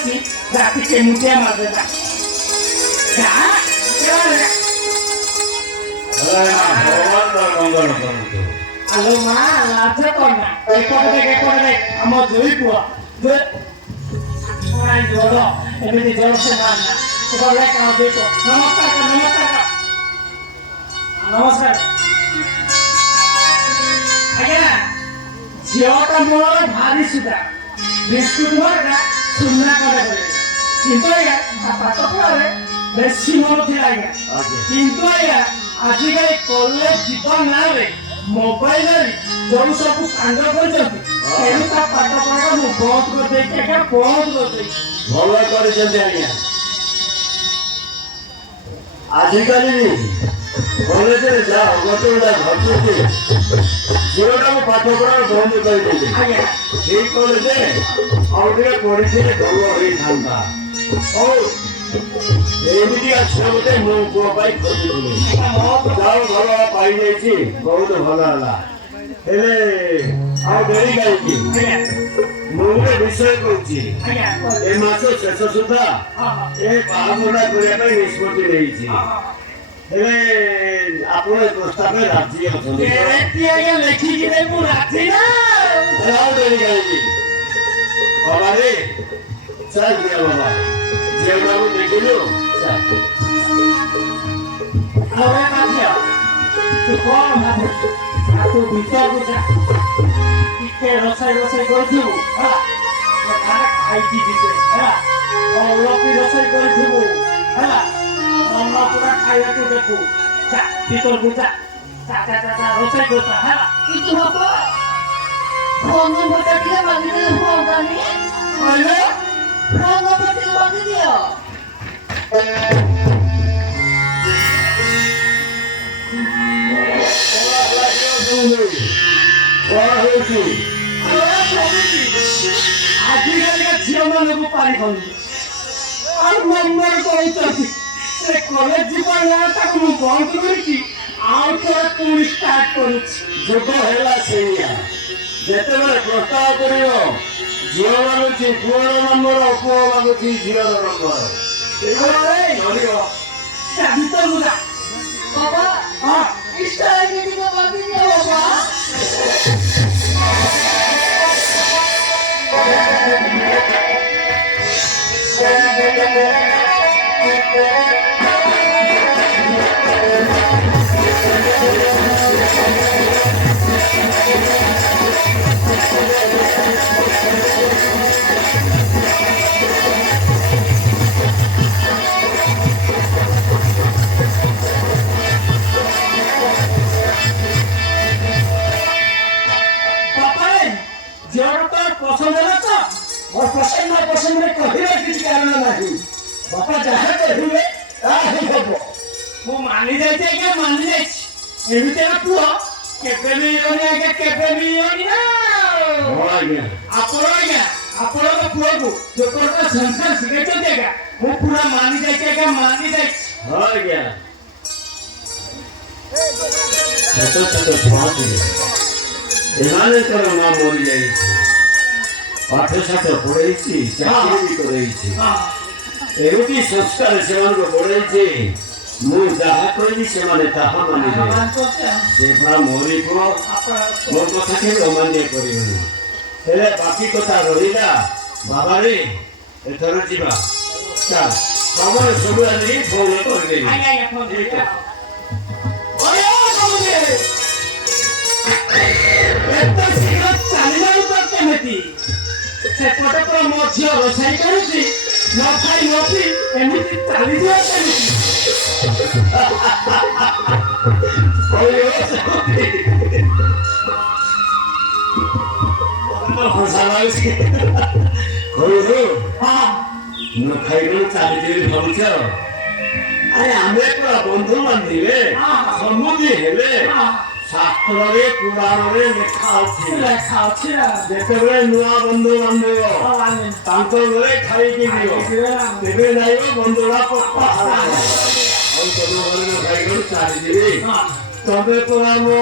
ଅଛି ରାତି କେମିତିଆ ମାରିଦେଲା ଆଲୋ ମା ଲାଜ କରନା ଏପଟେ ଆମ ଦୁଇ ପୁଅ ଜୋର ଏମିତି ଜୋର ସେ ମାରନା ନମସ୍କାର ଆଜ୍ଞା ଝିଅଟା ମୋର ଭାରି ସୁଧା ବିସ୍କୁଟ ଭରଟା ସୁନା କରେ କିନ୍ତୁ ଆଜ୍ଞା ପାଠ ପଢ଼ାରେ ବେଶୀ ମନ ଥିଲା ଆଜ୍ଞା କିନ୍ତୁ ଆଜ୍ଞା ଆଜିକାଲି କଲେଜ ଯିବା ନାଁରେ ମୋବାଇଲରେ ଯୋଉ ସବୁ କାଣ୍ଡ କରିଛନ୍ତି ତେଣୁ ତା ପାଠ ପଢ଼ା ମୁଁ ବନ୍ଦ କରିଦେଇଛି ଆଜ୍ଞା ବନ୍ଦ କରିଦେଇଛି ଭଲ କରିଛନ୍ତି ଆଜ୍ଞା ଆଜିକାଲି କଲେଜରେ ଯାଅ ଗୋଟେ ଘଟୁଛି ଝିଅଟାକୁ ପାଠ ପଢ଼ା ବନ୍ଦ କରିଦେଲି ଠିକ କଲେ ଯେ ଆଉ ଟିକେ ପଢିଥିଲେ ଭଲ ହେଇଥାନ୍ତା ହଉ ଏମିତିକା ଝିଅ ଗୋଟେ ମୋ ପୁଅ ପାଇଁ ଖୋଜୁଥିଲି ଯାଉ ଭଲ ପାଇଯାଇଛି ବହୁତ ଭଲ ହେଲା ହେଲେ ଆଉ ଡେରି କାହିଁକି ମୁଁ ଗୋଟେ ବିଷୟ କହୁଛି ଏ ମାସ ଶେଷ ସୁଦ୍ଧା ଏ ବାହାଘର କରିବା ପାଇଁ ନିଷ୍ପତ୍ତି ନେଇଛି ହେଲେ ଆପଣ ଏ ପ୍ରସ୍ତାବରେ ରାଜି ଅଛନ୍ତି ଲେଖିକି ମୁଁ ରାଜି ନା ଆଉ ଡେରି କାହିଁକି ବାବା ରେ ଚାଲ ଝିଅ ବାବା ଝିଅଟାକୁ ଦେଖିଲୁ ତୁ କଣ ଭାବୁଛୁ ତୁ ଭିତରକୁ ଯା ଟିକେ ରୋଷେଇ କରିଥିବୁ ହେଲା ଖାଇକି ଯିବେ ହେଲା ଅଲପି ରୋଷେଇ କରିଥିବୁ ହେଲା ଅନ୍ନ ପୁରା ଖାଇବାକୁ ଦେଖୁ ଯା ଭିତରକୁ ଯା ରୋଷେଇ କରୁଥା ହେଲା କିନ୍ତୁ ବାପା ଫୋନ ନମ୍ବରଟା ଟିକେ ମାଗିଦେଲେ ହୁଅନ୍ତାନି କହିଲେ ଫୋନ ନମ୍ବର ଟିକେ ମାଗିଦିଅ ଆଜିକାଲିକା ଝିଅ ମାନଙ୍କୁ ପାରି କଲି ଆଉ ନମ୍ବର କହୁଛନ୍ତି ସେ କଲେଜ ଯିବା ତାକୁ ମୁଁ ବନ୍ଦ କରିକି ଆଉ ଥରେ ପୁଣି ଷ୍ଟାର୍ଟ କରୁଛି ଯୁଗ ହେଲା ସେଇଆ ଯେତେବେଳେ ପ୍ରସ୍ତାବ କରିବ ଝିଅ ମାଗୁଛି ପୁଅର ନମ୍ବର ପୁଅ ମାଗୁଛି ଝିଅର ନମ୍ବର ଭିତରକୁ ଯା ବାବା ହଁ ଇଷ୍ଟ ଆଇଡି ଟିକେ ମାଗିଦିଅ ବାବା ପସନ୍ଦ କହିବା କିଛି କାରଣ ନାହିଁ ବାପା ଯାହା କହିବେ ତାହା ହିଁ ହବ ମୁଁ ମାନି ଯାଇଛି ଆଜ୍ଞା ମାନି ଯାଇଛି ଏମିତି ପୁଅ କେବେ ବି ଇଏନି ଆଜ୍ଞା କେବେ ବି ଇଏନି ନା ଆପଣ ଆଜ୍ଞା ଆପଣଙ୍କ ପୁଅକୁ ଯୋଉ କଥା ସଂସ୍କାର ଶିଖେଇଛନ୍ତି ଆଜ୍ଞା ମୁଁ ପୁରା ମାନି ଯାଇଛି ଆଜ୍ଞା ମାନି ଯାଇଛି ହଁ ଆଜ୍ଞା ଛୋଟ ଛୁଆ ଏମାନଙ୍କର ମା ମରିଯାଇଛି ପାଠ ଶାଠ ପଢେଇଛି ଚାକିରି ବି କରେଇଛି ଏମିତି ସଂସ୍କାର ସେମାନଙ୍କୁ ବଢେଇଛି ମୁଁ ଯାହା କହିବି ସେମାନେ ତାହା ମାନିବେ ସେ ପୁରା ମୋରି ପୁଅ ମୋ କଥା କେବେ ଅମାନ୍ୟ କରିବନି ହେଲେ ବାକି କଥା ରହିଲା ବାବାରେ ଏଥର ଯିବା ଚାଲ ଖବର ସବୁ ଆଜି ଫୋନ କରିଦେବି ସେପଟେ ପୁରା ମୋ ଝିଅ ରୋଷେଇ କରୁଛି ନ ଖାଇ ନ ପିଇ ଏମିତି ଚାଲିଯିବ ନ ଖାଇକି ଚାଲିଯିବି ଭାବୁଛ ଆରେ ଆମେ ପୁରା ବନ୍ଧୁ ବାନ୍ଧିବେ ସମୁଦି ହେଲେ ଶାସ୍ତ୍ରରେ ପୁରାଣରେ ଲେଖା ଅଛି ଯେତେବେଳେ ନୂଆ ବନ୍ଧୁ ବାନ୍ଧିବ ତାଙ୍କ ଘରେ ଖାଇକି ଯିବ ତେବେ ଯାଇବ ବନ୍ଧୁରା ପକ୍କା ଆଉ ତମ ଘରେ ଖାଇକି ଚାଲିଯିବି ତମେ ପୁରା ମୋ